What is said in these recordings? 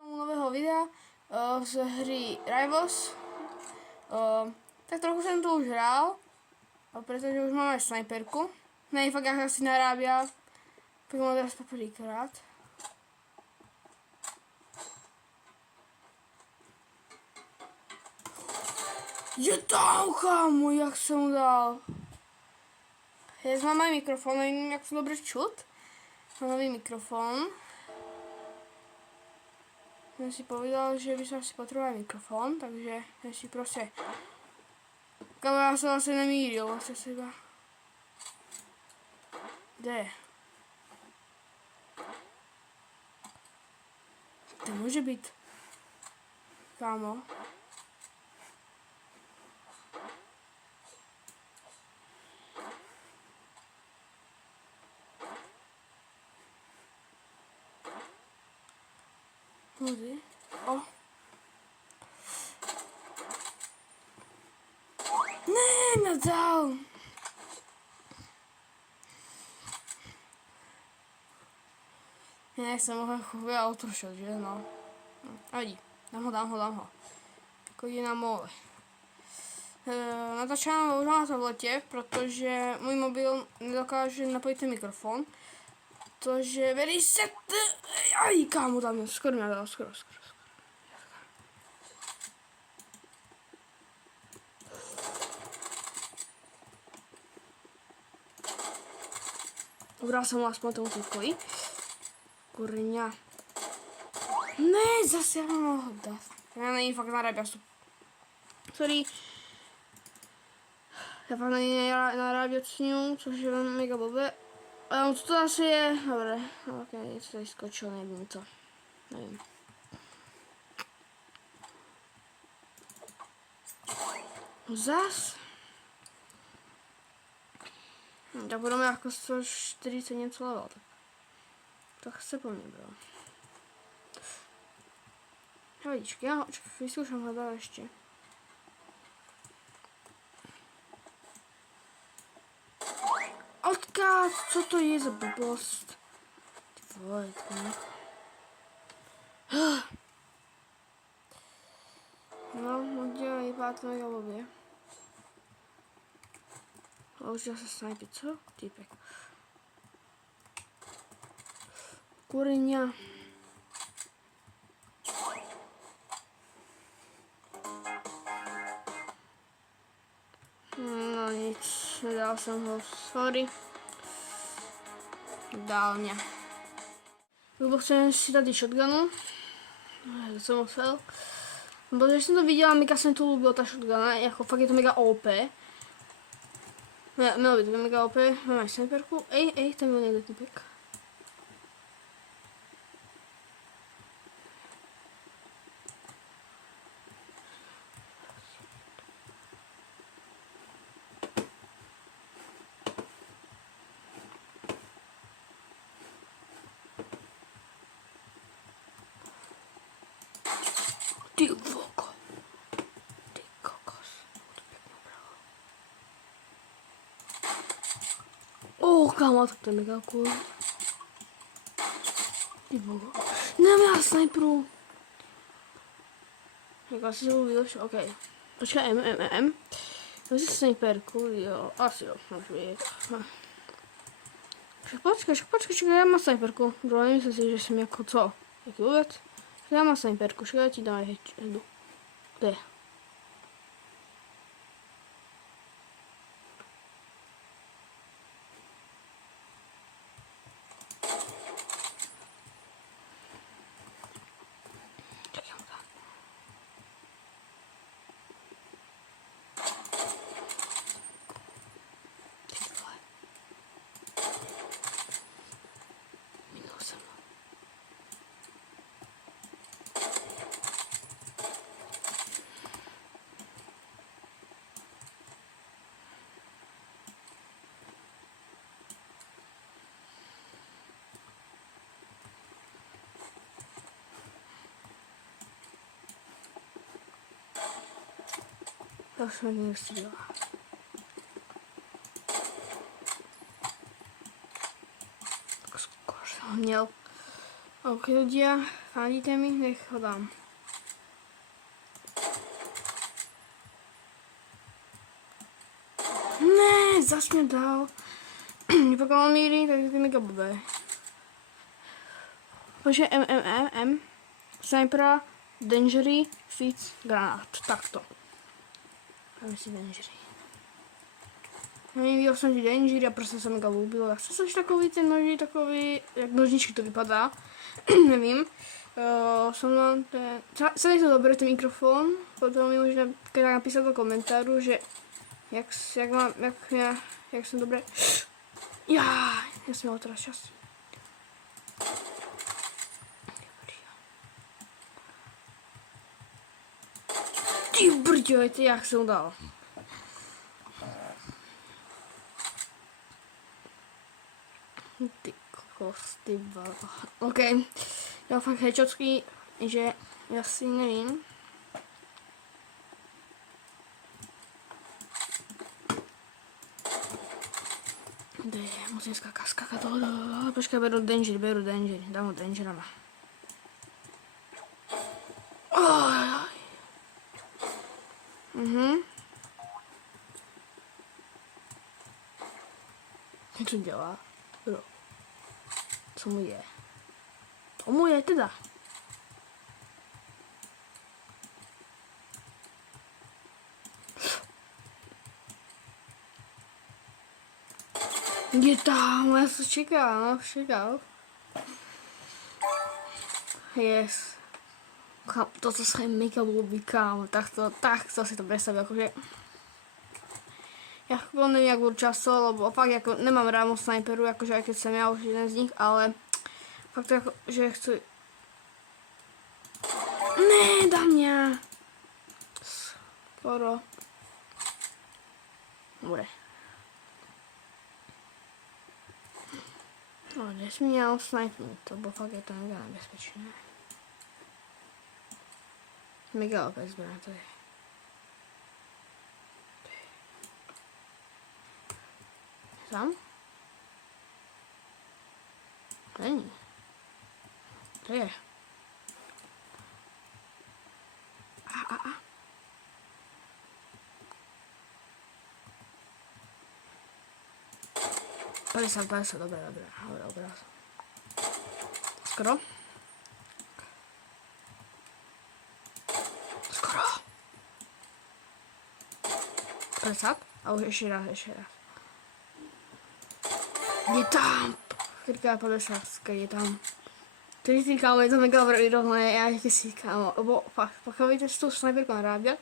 Nového videa z hry Rivals. Tak trochu jsem to už hrál, protože už máme snajperku. Ne, fakt jak asi narábia, tak mám teraz poprvýkrát. Je tam, kámo, jak jsem mu dal. Já mám nový mikrofon, nevím, jak se dobře čut. Mám nový mikrofon. Jsem si povedal, že by som asi potreboval mikrofon, takže jsem si prostě... Kámo, já jsem vlastně nemíril vlastně seba. Kde? To může být. Kámo. Může? O. Ne, nedal. Ne, jsem mohl chovat autoshot, že no. Vadí, dám ho. Jako jde na mole. Natáčám už na tabletě, protože můj mobil nedokáže napojit ten mikrofon. Protože very set... Aj, kámo, tam je, skoro mě dal, skoro. Ubral jsem mu aspoň tomu týkoji. Kurňa. Ne, zase já mám mohl dát. Já není fakt narábia. Sorry. Já fakt není narábia s ňou, což je mega blbé. Co to asi je? Dobre, ok, něco tady skočilo, nevím co. Nevím. Zas? Tak budeme jako 140 něco level, tak chce po mně, bro. Hodičky, já vyzkouším hledat ještě. Odkaz, co to je za blbost? Ty vole, to ne. No, udělej, vypadá to mega blbě. A už se snajpit, co? Týpek. Kurňa. No nic, nedal jsem ho, sorry. Dal mě. Lebo chcem si dát i shotgunu. To jsem musel. Protože jsem to viděla, mega jsem to lubil, ta shotguna, jako fakt je to mega OP. Mělo by to mega OP, máme sniperku. Ej, tam byl někde typek. Ty voko. Ty kokos. To pěkně bralo. Kámo, tak to je mega cool. Ty voko. Nemám sniperu. Jak asi se budu vše, ok. Počkej, Mám si sniperku, jo, asi jo, můžu jít. Počkej, já mám sniperku. Bro, nemyslím si, že jsem jako co? Jaký vůbec? Já mám sniperku, já ti dám headu. Kde? To už mě nevystřílá. měl. Ok, ľudia, fandíte mi, nech ho dám. Ne, zas mě dal. Pokud on míří, tak je to mega blbé. Takže M, Snipera, Dangery, Fitz, Granát. Takto. Dáme si Dangery. Viděl jsem, že Dangery a prostě se mega líbilo. Já chci se takový ten noží, takový, jak nožničky to vypadá. Nevím. Som mám ten... Celý to dobré, ten mikrofon. Potom mi možná napísat do komentáru, že jak jsem dobré. Já jsem měl teraz čas. Ty brďo, jak jsem dal. Ty kokos, ty baba. OK. Já fakt headshotky, že já si nevím. Musím skákat dole. Počkej, beru Danger. Dám ho Dangerama. Co dělá? Bro. Co mu je? To mu je teda. Je tam, já jsem čekal. Yes. Toto se mega blbý, kámo, tak to si to představím, jakože... Jako nevím, jak budu často, lebo fakt jako nemám rád moc sniperů, jakože aj keď jsem já už jeden z nich, ale fakt to jako, že chci... Ne, dá mě. Skoro. Bude. No, nesměl snipnout, to bylo fakt je to mega nebezpečné. Mega opět zbraň to je. Tam? Není. To je. A. 50, dobré. Skoro. 50. A už ještě raz. Je tam. Říká 50, je tam. Teď si kámo, je to mega vyrovnané, já ještě si kámo, lebo fakt, pokud víte s tou sniperkou narábět,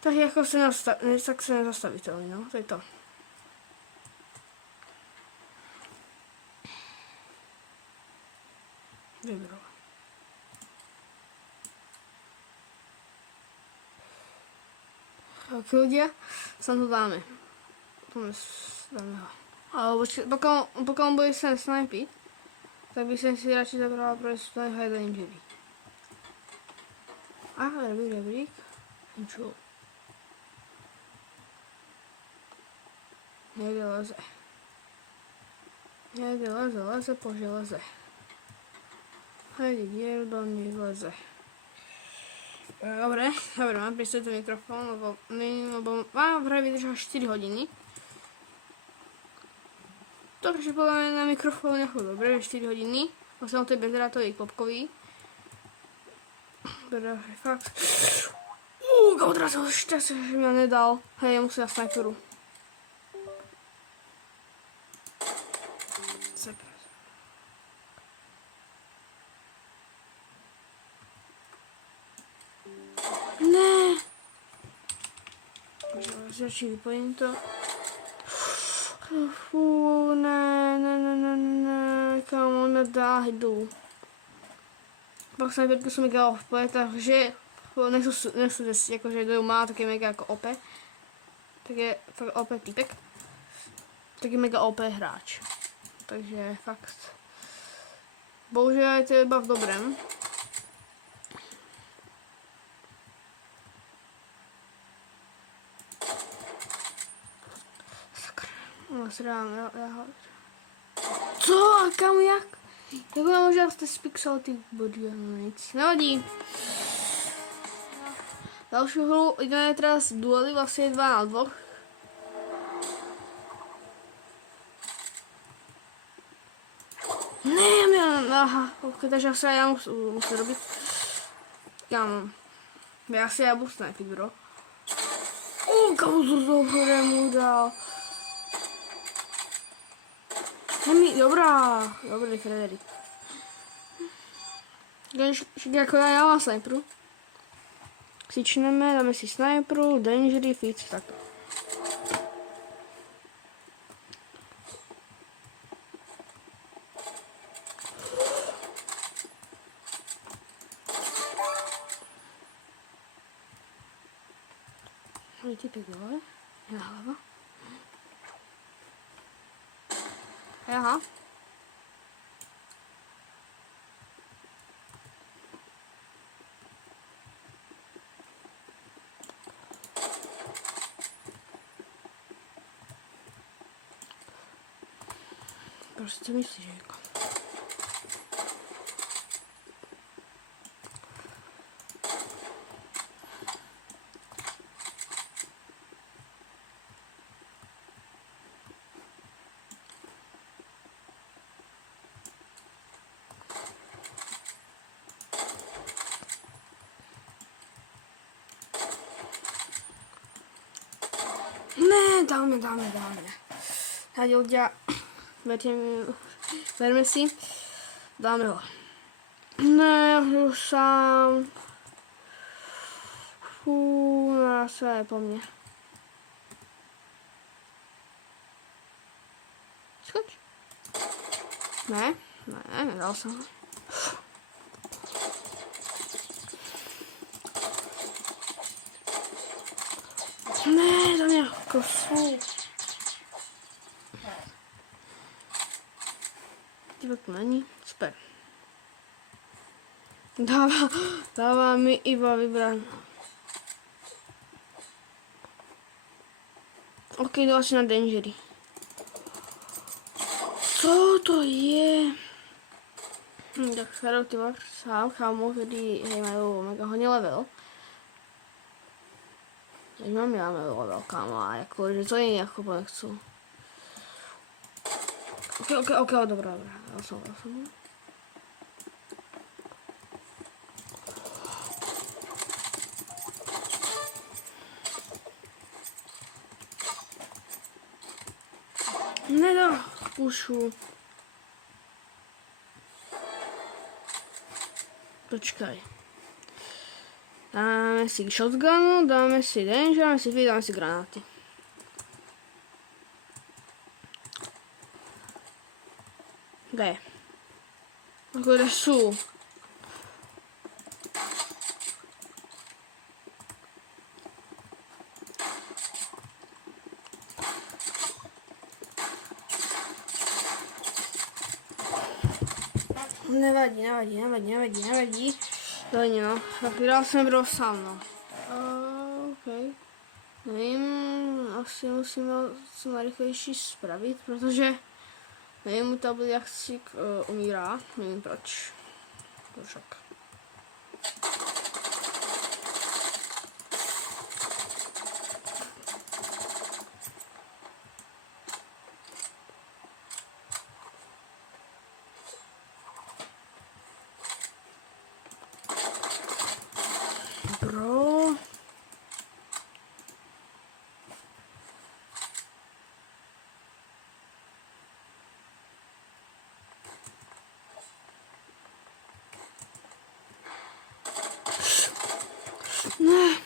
tak jako se nezastavitelný, no, to je to. Vybral. Tak ľudia, sem to dáme. Dáme ho. Ale pokud on bude sem snipit, tak bych si radši zabrala prostě High Dangery. A rebrík. Čo? Někde leze po železe. Hejde dieru do mě leze. Dobre, mám pri sebe mikrofón, lebo mám práve vydržal 4 hodiny. Takže podľa mňa na mikrofón nechú dobre, 4 hodiny. Vlastne to je bezdrátový klopkový. Fakt. Odrazu šťastie, že mi ho nedal. Hej, ja musím na sniperu. Ne. Začít vypojím to. Fú, ne, kámo, nedá, jdu. Pak sniperky jsou mega OP, takže nechci jakože kdo má, tak je mega jako OP. Tak je fakt OP týpek. Tak je mega OP hráč. Takže fakt. Bohužel je to iba v dobrém. No, se dám, já. Co? A kam jak? Jak ona možná jste spixel ty body, no nic. Nevadí. Další hru jdeme teda z duely, vlastně 2 na 2. Ne, aha, ok, takže asi já musím robit. Já si já budu snajpit, bro. Kam to dobře mu dal. Dobrý Frederik. Jako já mám snajperu. Křičneme, dáme si snajperu, dangery, fix, tak. Typek dole, je hlava. Aha. Prostě myslíš, že jako. Ne, dáme. Tady udělá, berme si, dáme ho. Ne, já jdu sám. No, co je po mně. Skoč. Ne, nedal jsem ho. Ne, dám mě kosu. Dívek tu není, super. Dává mi iba vybrat. Ok, jdu asi na dangery. Co to je? Tak Shadow ty máš sám, kámo, který mají mega hodně level. Teď mám já level, kámo, a jako, že to je jako nechci. Ok, dobrá. Já jsem. Nedá, pušu. Počkaj. Dáme si shotgunu, dáme si danger, dáme si feed, dáme si granáty. Kde je? Kde jsou? Nevadí. Dojně, no. Tak vydal jsem bro sám, no. Ok. Nevím, asi musíme co nejrychlejší spravit, protože nevím, mu to bude jak si umírá, nevím proč. Však. Bro. Ne.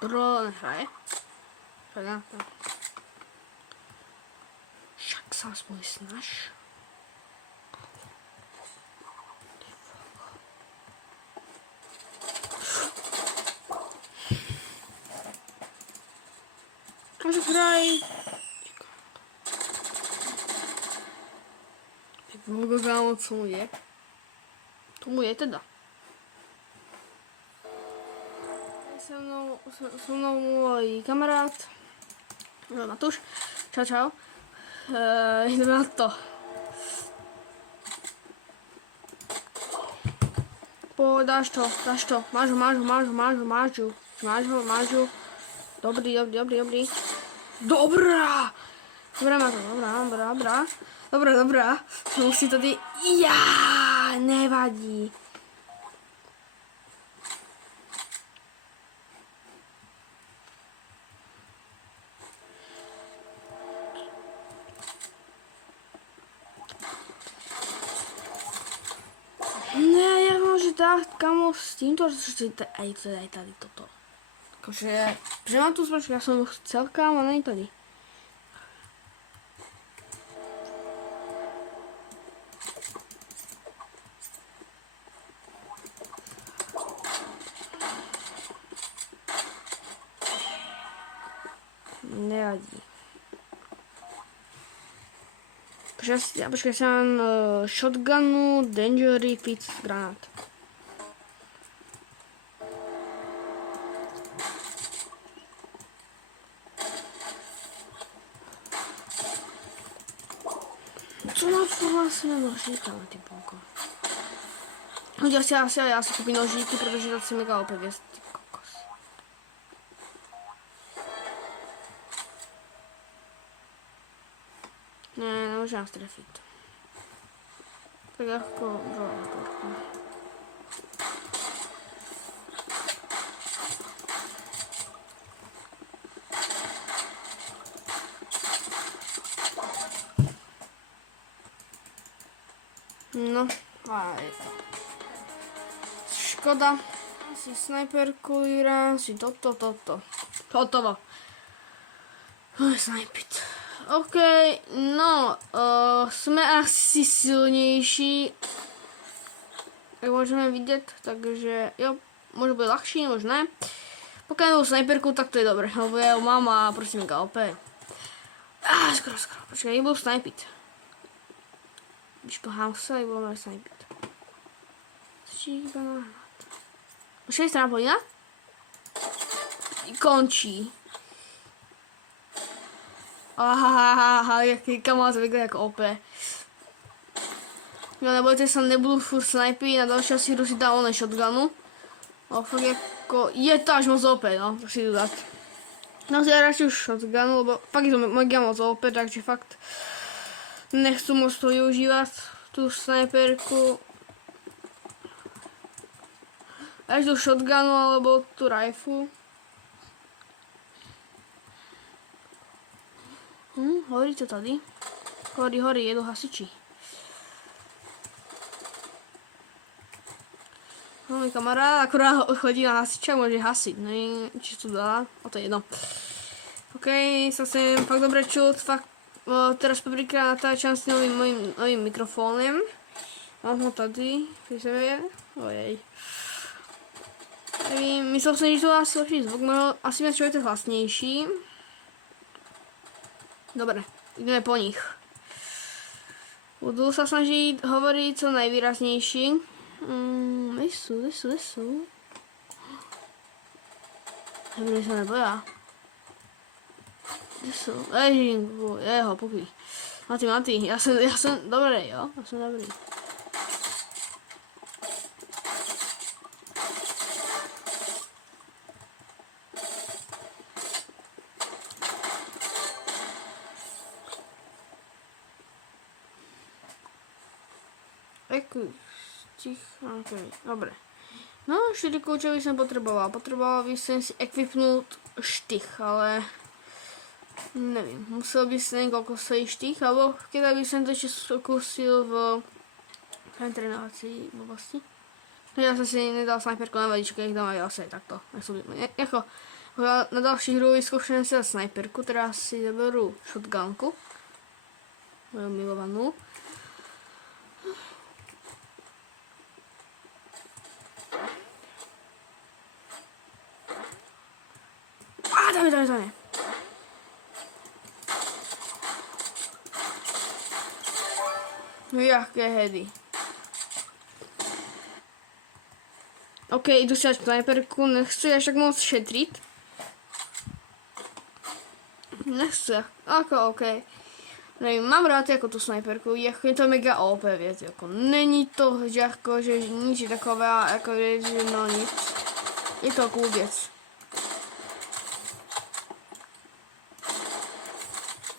Bro, nechaj. Však se aspoň snaž. Můžu hraj. Ty bogo, kámo, co mu je? Tomu je teda. So mnou môj kamarát Matúš. Čau, čau. Ideme na to. Dáš to. Máš ho. Dobrý. Dobrá! Dobrá. Musí tady... Nevadí. Ne, jak môže dať, kamo, s týmto, aj tady toto. Akože, že mám tu zbračku, ja som chcel, kámo, není tady. Nevadí. Počkaj, ja mám shotgunu, dangery, fix, granát. Co na vlastně nožíka na ty polko? Hodil si asi, ale já si koupím nožíky, protože to se mega opět věc, ty kokos. Ne, nemůžu nás trefit. Tak jako, no, a je to. Škoda. Si snajperku, Jura, si toto. Hotovo. Snajpit. OK, no, jsme asi silnější, jak můžeme vidět, takže jo, možná bude ľahší, možná ne. Pokud nebudu snajperku, tak to je dobré, lebo já mám a prostě mega OP. Skoro, počkej, nebudu snajpit. Vyšplhám se a budeme snajpit. Už je trampolina? Končí. Jaký kamarát vygleda jako OP. Jo, nebojte se, nebudu furt snajpit, na další asi hru si dám oné shotgunu. Ale fakt jako, je to až moc OP, no, tak si jdu dát. No, já radši už shotgunu, lebo fakt je to mega moc OP, takže fakt nechci moc to využívat, tu snajperku. Až tu shotgunu, alebo tu rifle. Horí to tady. Horí, jedu hasiči. No, můj kamarád akorát chodí na hasiča, může hasit, nevím, či to dá, a to je jedno. OK, sa chcem fakt dobre čuť, fakt teraz poprvýkrát natáčam s novým mikrofónem. Mám ho tady, pri sebe, ojej. Nevím, myslel jsem, že to asi lepší zvuk, asi mě čujete hlasnější. Dobre, ideme po nich. Budu sa snažiť hovoriť co najvýraznejší. Kde sú? Dobre, sa neboja. Kde sú? Ježinku, jeho, pokoj. Mati, ja som dobrý, jo? Ja som dobrý. Okay, dobre. No, 4 kľúčový som potreboval. Potreboval by som si ekvipnúť štych, ale neviem, musel by som koľko stojí štych, alebo keď by som to ešte skúsil v trénovací oblasti. No ja som si nedal snajperku na vadičku, keď ich dám aj zase takto. Na další hru vyskúšam si dať snajperku, teraz si zaberú shotgunku, moju milovanú. Dáme. No jaké hedy. OK, jdu si dát sniperku, nechci až tak moc šetřit. Nechci, jako OK. Nevím, mám rád jako tu sniperku, jako je to mega OP věc, jako není to jako, že nic takové, jako že no nic. Je to cool věc.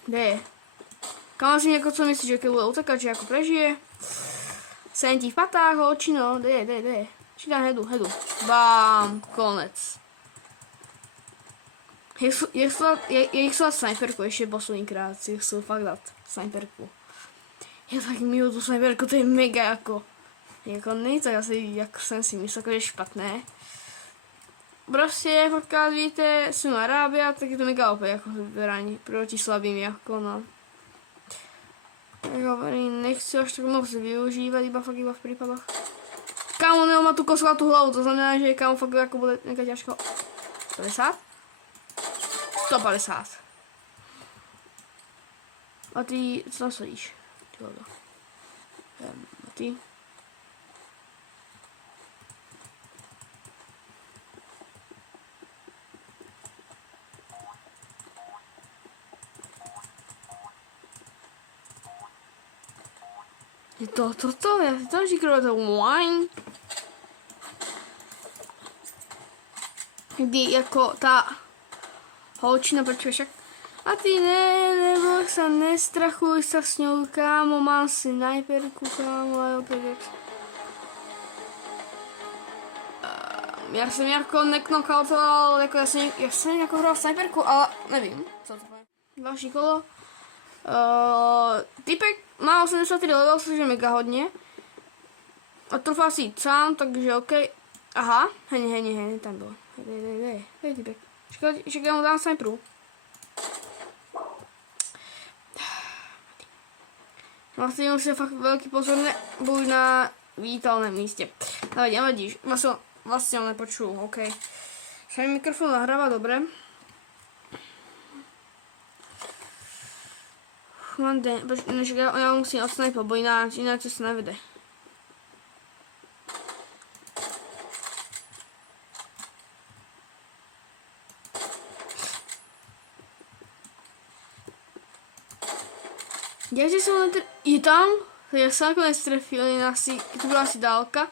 Kde je? Kam si jako co myslíš, že když bude utekat, že jako prežije? Jsem ti v patách, holčino, kde je? Či tam hedu. Bám, konec. Jak chci dát sniperku, ještě posledníkrát si chci fakt dát sniperku. Já tak miluji tu sniperku, to je mega jako není to asi, jak jsem si myslel, že je špatné. Prostě, pokud víte, jsem Arábia, tak je to mega OP, jako zbraň proti slabým, jako no. Jako nechci až tak moc využívat, iba v případech. Kámo, nebo má tu koslatou hlavu, to znamená, že kámo fakt jako bude nějaká těžko. 50? 150. A ty, co tam sedíš? Ty hodo. A ty? Je to, já si tam říkám, to wine. Kdy jako ta holčina, počkej však. A ty neboj sa, nestrachuj sa s ňou, kámo, mám sniperku, kámo, a opět. Já jsem jako neknokautoval, jako já jsem jako hrál sniperku, ale nevím, co to povím. Další kolo. Typek má 83 level, což je mega hodně. A trofá si jít sám, takže OK. Aha, hej, tam byl. Hej, typek. Čekaj, já mu dám sniperu. Vlastně musím fakt velký pozor, nebuď na viditelném místě. Nevadíš, vlastně ho nepočuju, OK. Však mikrofon nahrává dobré. Já musím odsnajpovat, bo jinak se nevede. Já jsem je tam, já jsem nakonec trefil, to byla asi dálka.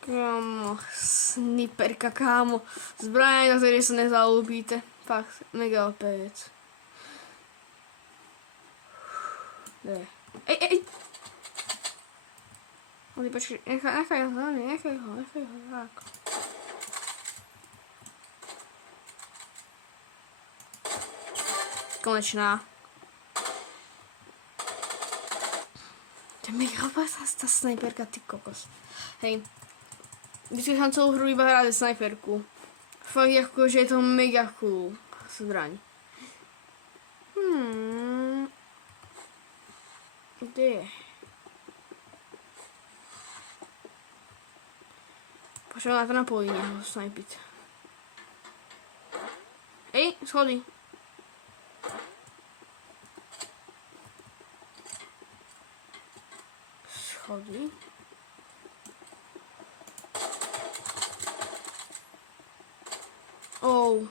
Kámo, sniperka, kámo, zbraň, na které se nezalubíte, fakt, mega OP věc. Ej! Ale počkej, nechaj ho, tak. Konečná. To je mega OP, ta sniperka, ty kokos. Hej. Vždycky jsem celou hru iba hrát sniperku. Fakt jako, že je to mega cool zbraň. Kde je? Pošel na trampolíně ho snipit. Ej, schody. Schody. Oh.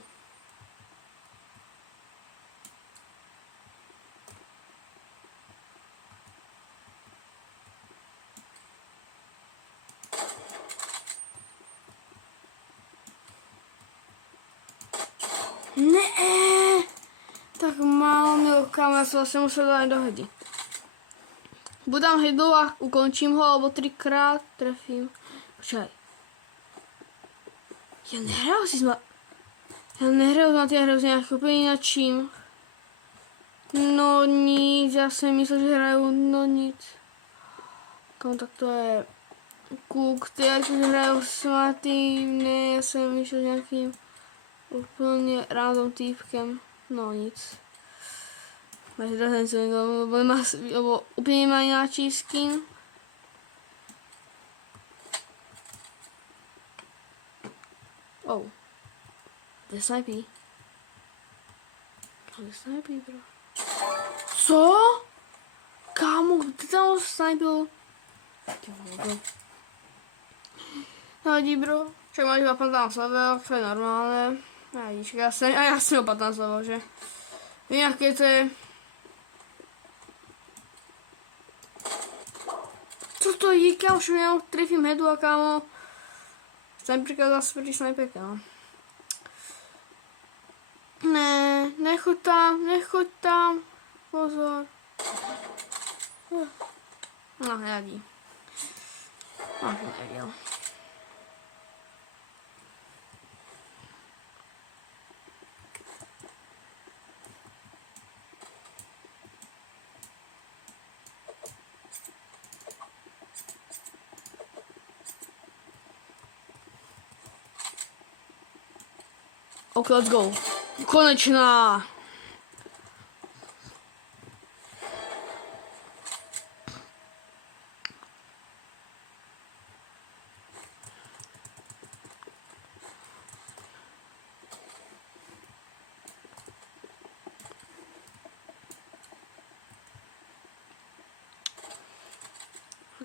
Ne. Tak málo milkám, já se vlastně musel dát do hedy. Budám hedu a ukončím ho, alebo 3krát trefím. Počkej. Já nehraju na té hře s nějak úplně jináčím. No nic, já jsem myslel, že hraju, no nic. Kam tak to je? Kuk, ty jak hraju s Matým, ne, já jsem myslel nějakým úplně random týpkem. No nic. Nebo úplně má nějaký skin. Oh. Kde snipí? Kde snipí, bro? Co? Kámo, kde tam snipil? Nevadí, bro. Však máš iba 15 level, to je normálne. A vidíš, ja som 15 level, že? Inak keď to je... Co to je, kámo, už ja trefím headu a kámo... Snajperka zase proti snajperka, no. Ne, nechoď tam. Pozor. No, nevadí. Máš nevěděl. Ok, let's go. Konečná.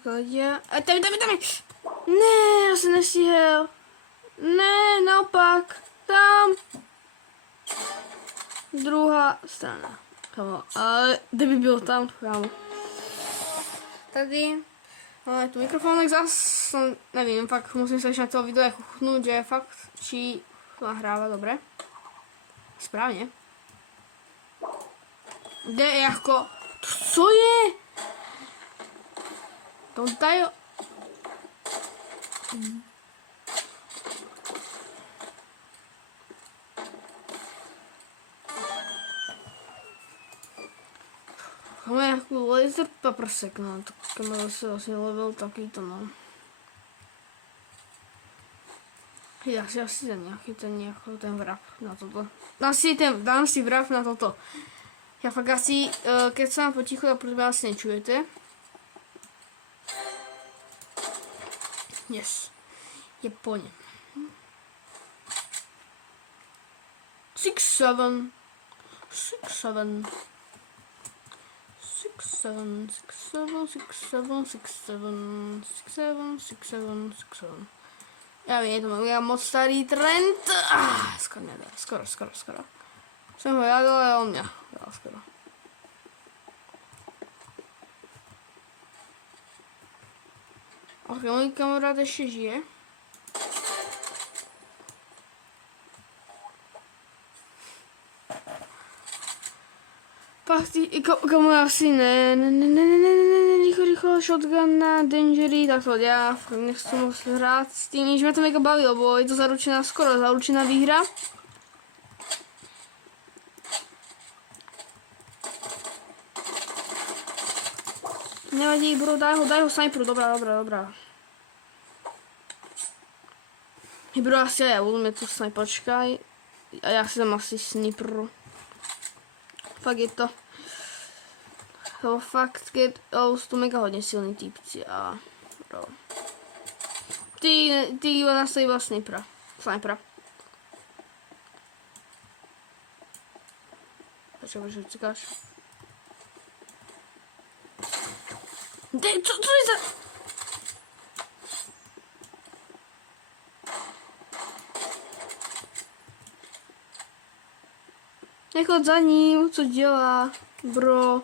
Tam. Ne, já jsem nestihl. Ne, naopak. Tam. Druhá strana. Kámo, ale kdyby byl tam, kámo. Tady máme tu mikrofonek zas, nevím, fakt musím se na toho videa chuchnout, že fakt či nahrává dobré. Správně. Jde jako, co je? To tady... Máme nějakou laser paprsek, no, tak má zase vlastně level taky to, no. Asi ten nějaký ten vrap na toto. Dám si vrap na toto. Já fakt asi, keď sa vám potichu, tak protože asi nečujete. Yes. Je po něm. 6, 7. 6, 7. 6, 7, 6, 7, 6, 7, 6, 7, 6, 7, 6, 7, 6, 7. Já vím, je to mega moc starý trend. Skoro. Jsem ho jadl, ale on mě dal skoro. Ok, můj kamarád ještě žije. Pak ty, komu asi ne, rychle, shotgun na dangery, tak to já nechci moc hrát s tím, že mě to mega bavilo, bo je to zaručená výhra. Nevadí, bro, daj ho sniperu, dobrá. Bro, asi já budu mít tu sniper, počkaj, a já si tam asi sniperu. Fakt je to. To fakt, keď sú tu mega hodně silní týpci a bro. Ty iba nastaví iba snipera. Počkej, čekáš. Co je za... Nechod za ním, co dělá, bro.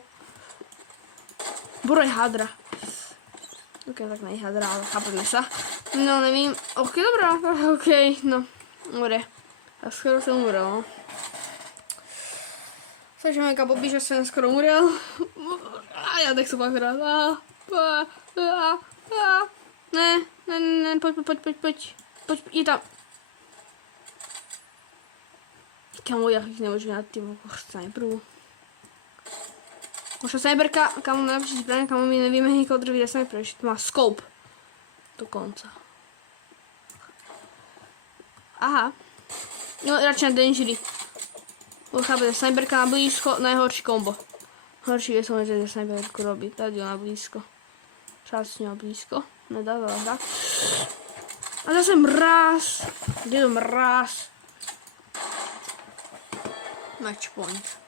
Bro je hadra. Ok, tak nej hadra, ale chápeme sa. No, nevím. Ok, dobrá, ok, no. Dobre. A skoro jsem umrel, no. Takže mega Bobby, že jsem skoro umrel. A já nechci pak hrát. Ne, pojď. Pojď, tam. Kámo, já jich nemůžu na tým sniperů. Možná sniperka, kámo, najlepší zbraň, kámo, my nevíme nikoho drví sniper, že to má scope. Dokonce. Aha. No, radši na dangery. Chápete, sniperka na blízko, najhorší kombo. Horší je samozřejmě sniperku robit, tady na blízko. Část na blízko, nedá hra. A zase mráz. Kde je to mráz? Match point.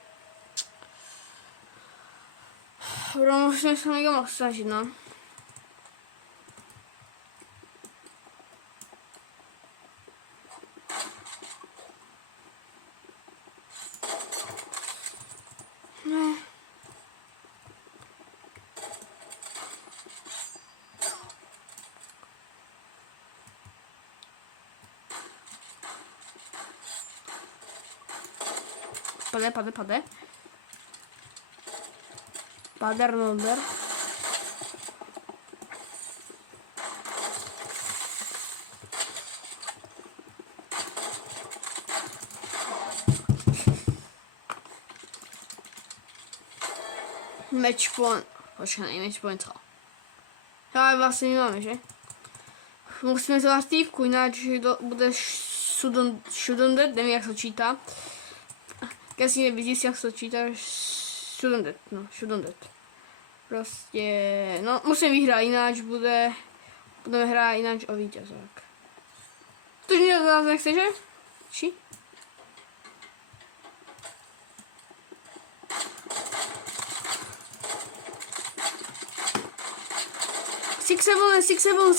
Bro, musím se mega moc snažit, no. Pade. Padernoder. Matchpoint. Počkej, matchpoint. Ale vlastne nemáme, že? Musíme zvlášť Stevku, ináč bude shouldn't, neviem, jak sa číta. Keď si nevidíš, jak sa číta, shouldn't. Proste, no, musím vyhrať, ináč budeme hrať ináč o víťazok. To už nás nechce, že? Či? Six seven.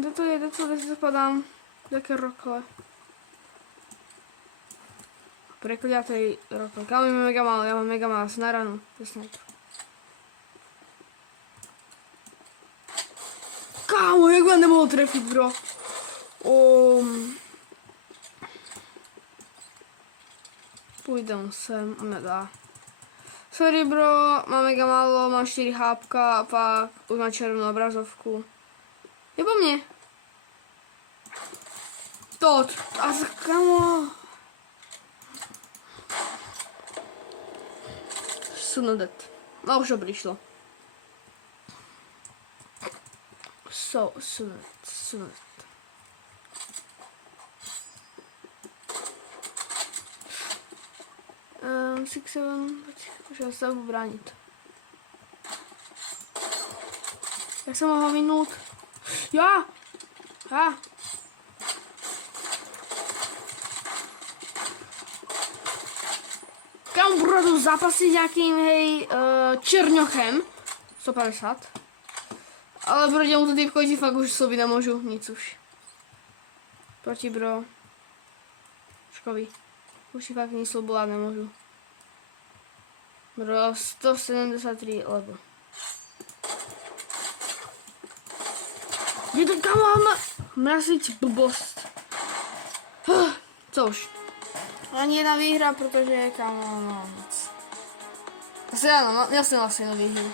Kde si to padám? Také rokle. Prekliatej rokle. Kámo, ja mám mega málo, som na ránu. Kámo, jak ma nemohol trefiť, bro. Pôjdem sem, on nedá. Sorry bro, mám mega málo, mám 4 hápka a pak už mám červenú obrazovku. Je po mne. Tot. A kamo. Sunodet. No už to prišlo. Sunodet. Six, seven, počkej, sa budu bránit. Jak jsem mohla minut? Ja! Kam budu zápasit nějakým, hej, Černochem. 150. Ale proti mu to typkovi fakt už sobě nemůžu, nic už. Proti bro. Škovi. Už si fakt nic slobovat nemůžu. Bro, 173, lebo. Je to kamo, mraziť blbost. Co už? Ani jedna výhra, protože kamo, no nic. Asi ano, měl jsem vlastně jednu výhru.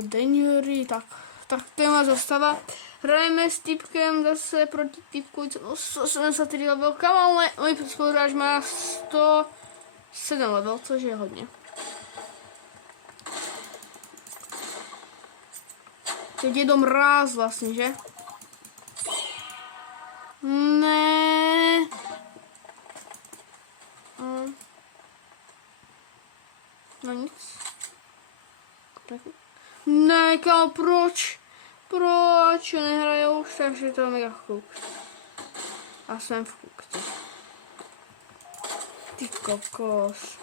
Denjury, tak to je má zostava. Hrajeme s typkem zase proti typku, no 173 level, kamo, můj spoluhráč má 107 level, což je hodně. Teď je mráz vlastně, že? Ne. No nic. Ne, kámo, proč? Proč nehrajou už, takže to je mega chuk. A jsem v chukti. Ty kokos.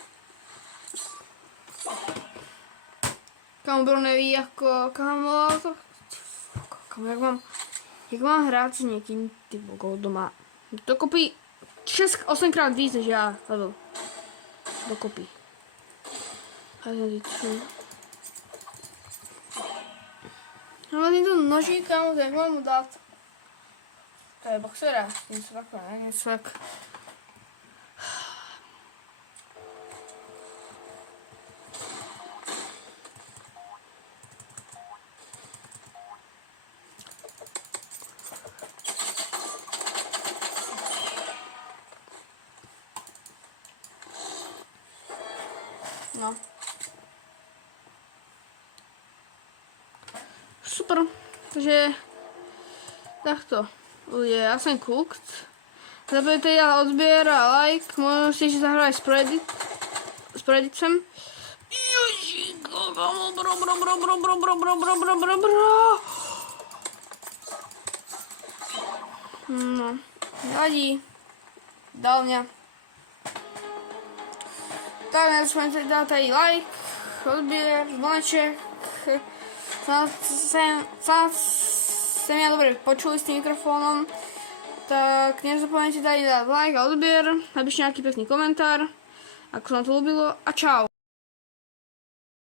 Kámo, bro neví jako, kámo, to... Kámo, jak mám hrát s někým, ty bogo, doma. Dokopy 8krát víc než já, level. Dokopy. Ale je to noží, kámo, jak mám mu dát? To je boxera, něco takové, ne? Něco jak... No. Super, takže takto. Já jsem cooked. Zapojte já odběr a like, možná si ještě zahrát s Predicem. No, nevadí. Dal mě. Tak nezapomeňte dát tady like, odběr, zvoneček. Snad se mě dobře počuli s tím mikrofonem, tak nezapomeňte tady dát like a odběr, napište nějaký pěkný komentár, ako sa vám to ľúbilo a čau.